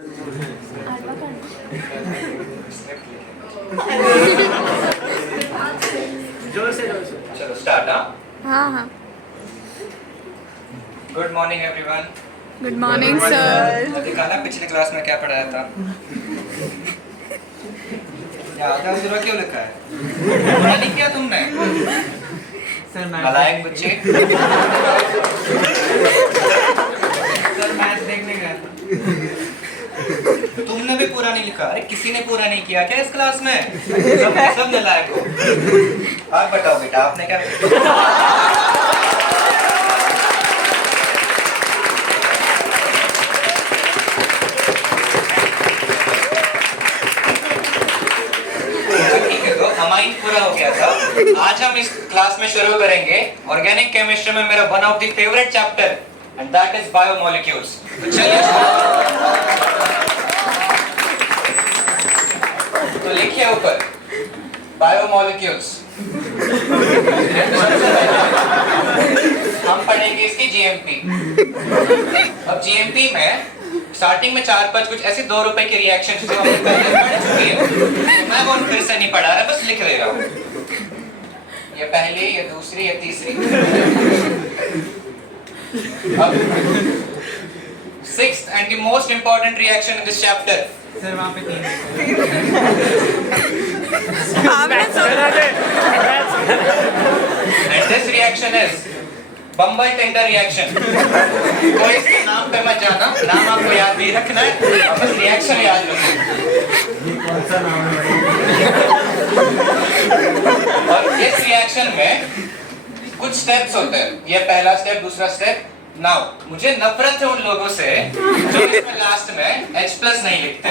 जोर से चलो स्टार्ट। हाँ। Good morning everyone. Good morning sir. देखा ना पिछले क्लास में क्या पढ़ाया था? याद है जीरो क्यों लिखा है? पढ़ा नहीं किया तुमने? सर नालायक बच्चे। सर मैच देखने गया था। तुमने भी पूरा नहीं लिखा? अरे किसी ने पूरा नहीं किया क्या इस क्लास में? सब नालायक हो। आप बताओ बेटा आपने क्या? अमाइन पूरा हो गया था। आज हम इस क्लास में शुरू करेंगे ऑर्गेनिक केमिस्ट्री में मेरा one of the favourite chapter and that is biomolecules. चलिए तो लिखिए ऊपर बायोमोलिक्यूल्स। हम पढ़ेंगे इसकी जीएमपी। अब जीएमपी में स्टार्टिंग में 4-5 कुछ ऐसे 2 रुपए के रिएक्शन जो हमने पहले पढ़ चुके हैं, मैं वो फिर से नहीं पढ़ा रहा, बस लिख दे रहा हूँ। ये पहली, ये दूसरी, ये तीसरी। अब sixth and the most important reaction in this chapter. Sir वहाँ पे 3 and this reaction is bumble tender reaction. कोई इसके नाम पे मत जाना, नाम आपको याद नहीं रखना है, आप बस रिएक्शन याद रखना। कौन सा नाम है? और इस रिएक्शन में कुछ स्टेप्स होते हैं। ये पहला स्टेप, दूसरा स्टेप। नाउ मुझे नफरत है उन लोगों से जो इसमें लास्ट में H+ नहीं लिखते।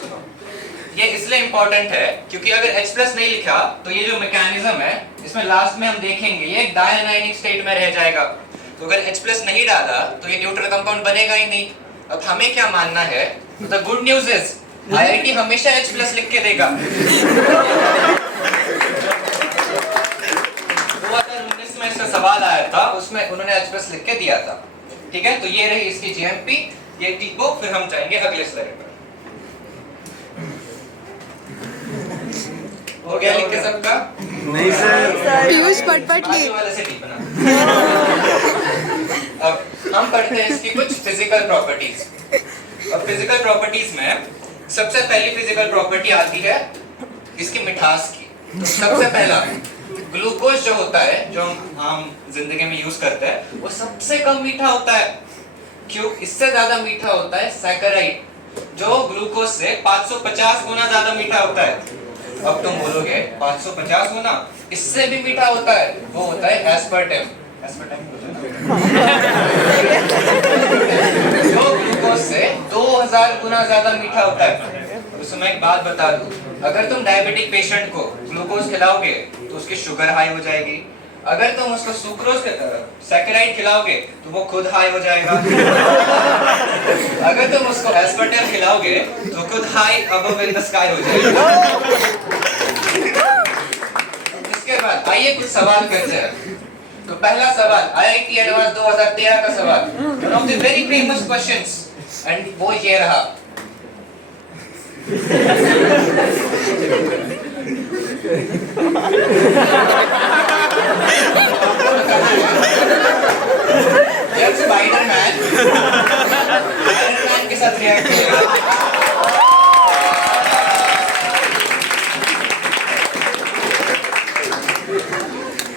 सुनो, ये इसलिए इंपॉर्टेंट है क्योंकि अगर H+ नहीं लिखा तो ये जो मैकेनिज्म है इसमें लास्ट में हम देखेंगे ये एक डायनाइनिक स्टेट में रह जाएगा। तो अगर H+ नहीं डाला तो ये न्यूट्रल कंपाउंड बनेगा ही नहीं। अब हमें क्या मानना है? The good news is IIT हमेशा H+ लिख के देगा। 2019 में इसका सवाल आया था, उसमें उन्होंने H+ लिख के दिया था। ठीक है, तो ये रही इसकी जीएमपी। ये टिको, फिर हम जाएंगे अगले स्लाइड पर। हो गया लिख के सबका? नहीं सर। पीयूष पटपट आगे वाले से ठीक बना। अब हम पढ़ते हैं इसकी कुछ फिजिकल प्रॉपर्टीज। अब फिजिकल प्रॉपर्टीज में सबसे पहली फिजिकल प्रॉपर्टी आती है इसकी मिठास की। तो सबसे पहला ग्लूकोज जो होता है, जो हम आम जिंदगी में यूज करते हैं, वो सबसे कम मीठा होता है। क्यों? इससे ज्यादा मीठा होता है सैकराइड, जो ग्लूकोज से 550 गुना ज्यादा मीठा होता है। अब तुम बोलोगे 550 गुना, इससे भी मीठा होता है, वो होता है एस्पर्टेम। जो ग्लूकोज से 2000 गुना ज्यादा मीठा होता है। तो मैं एक बात बता दूं, अगर तुम डायबिटिक पेशेंट को ग्लूकोज खिलाओगे तो उसकी शुगर हाई हो जाएगी। अगर तुम उसको सुक्रोज सैकराइड खिलाओगे तो वो खुद हाई हो जाएगा। अगर तुम उसको एस्पर्टेम खिलाओगे तो खुद high above in the sky हो जाएगा। इसके बाद आइए कुछ सवाल करते हैं। तो पहला सवाल आईआईटी एडवांस 2013 का सवाल, one of the very famous questions, and वो ये रहा। जब स्पाइडरमैन के साथ रिएक्ट करेगा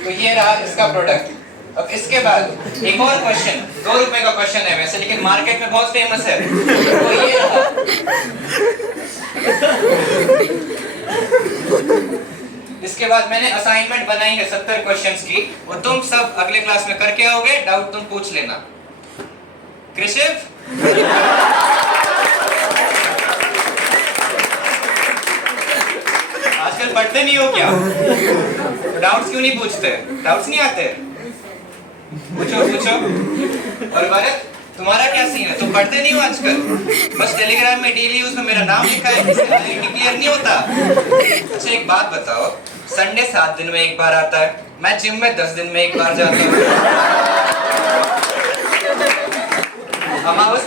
तो ये रहा इसका प्रोडक्ट। अब इसके बाद एक और क्वेश्चन, 2 रुपए का क्वेश्चन है वैसे, लेकिन मार्केट में बहुत फेमस है। तो ये रहा। इसके बाद मैंने असाइनमेंट बनाई है 70 क्वेश्चंस की, वो तुम सब अगले क्लास में करके आओगे। डाउट तुम पूछ लेना। कृषिव आजकल पढ़ते नहीं हो क्या? डाउट्स क्यों नहीं पूछते? डाउट्स नहीं आते? पूछो। और भारत तुम्हारा क्या सीन है? तुम पढ़ते नहीं हो आजकल? बस टेलीग्राम में डेली यूज में मेरा नाम लिखा है, इससे आईआईटी क्लियर नहीं होता। अच्छा एक बात बताओ, संडे 7 दिन में एक बार आता है, मैं जिम में 10 दिन में एक बार जाता हूँ।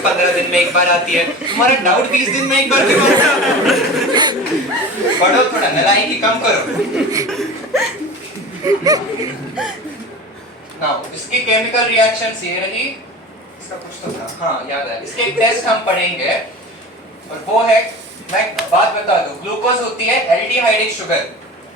15 दिन में एक बार आती है, तुम्हारा डाउट 20 दिन में एक बार क्यों आता है? पढ़ो थोड़ा, नालायकी कम करो। नाउ इसकी केमिकल रिएक्शंस ये रही, इसका कुछ तो था, हाँ याद है, इसके एक टेस्ट हम पढ़ेंगे और वो है, मैं बात बता दूं, ग्लूकोज होती है एल्डिहाइडिक शुगर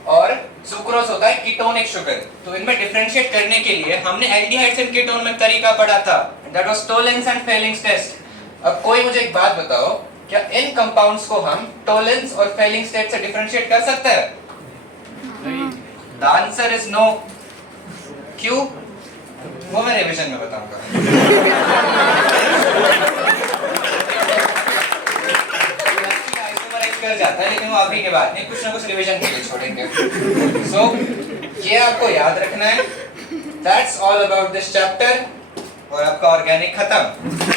और सुक्रोज होता है कीटोनिक शुगर। तो इनमें डिफरेंशिएट करने के लिए हमने एल्डिहाइड्स एंड कीटोन में तरीका पढ़ा था, that was Tollens and Fehling's test. अब कोई मुझे एक बात बताओ, क्या इन कंपाउंड्स को हम टोलेंस और फेलिंग्स टेस्ट से डिफरेंशिएट कर सकते हैं? The answer is no. क्यों? वो मैं रिवीजन में बताऊंगा। कर जाता है, लेकिन वो अभी के बाद नहीं, कुछ ना कुछ रिवीजन के लिए छोड़ेंगे। सो ये आपको याद रखना है। That's all about this chapter और आपका ऑर्गेनिक खत्म।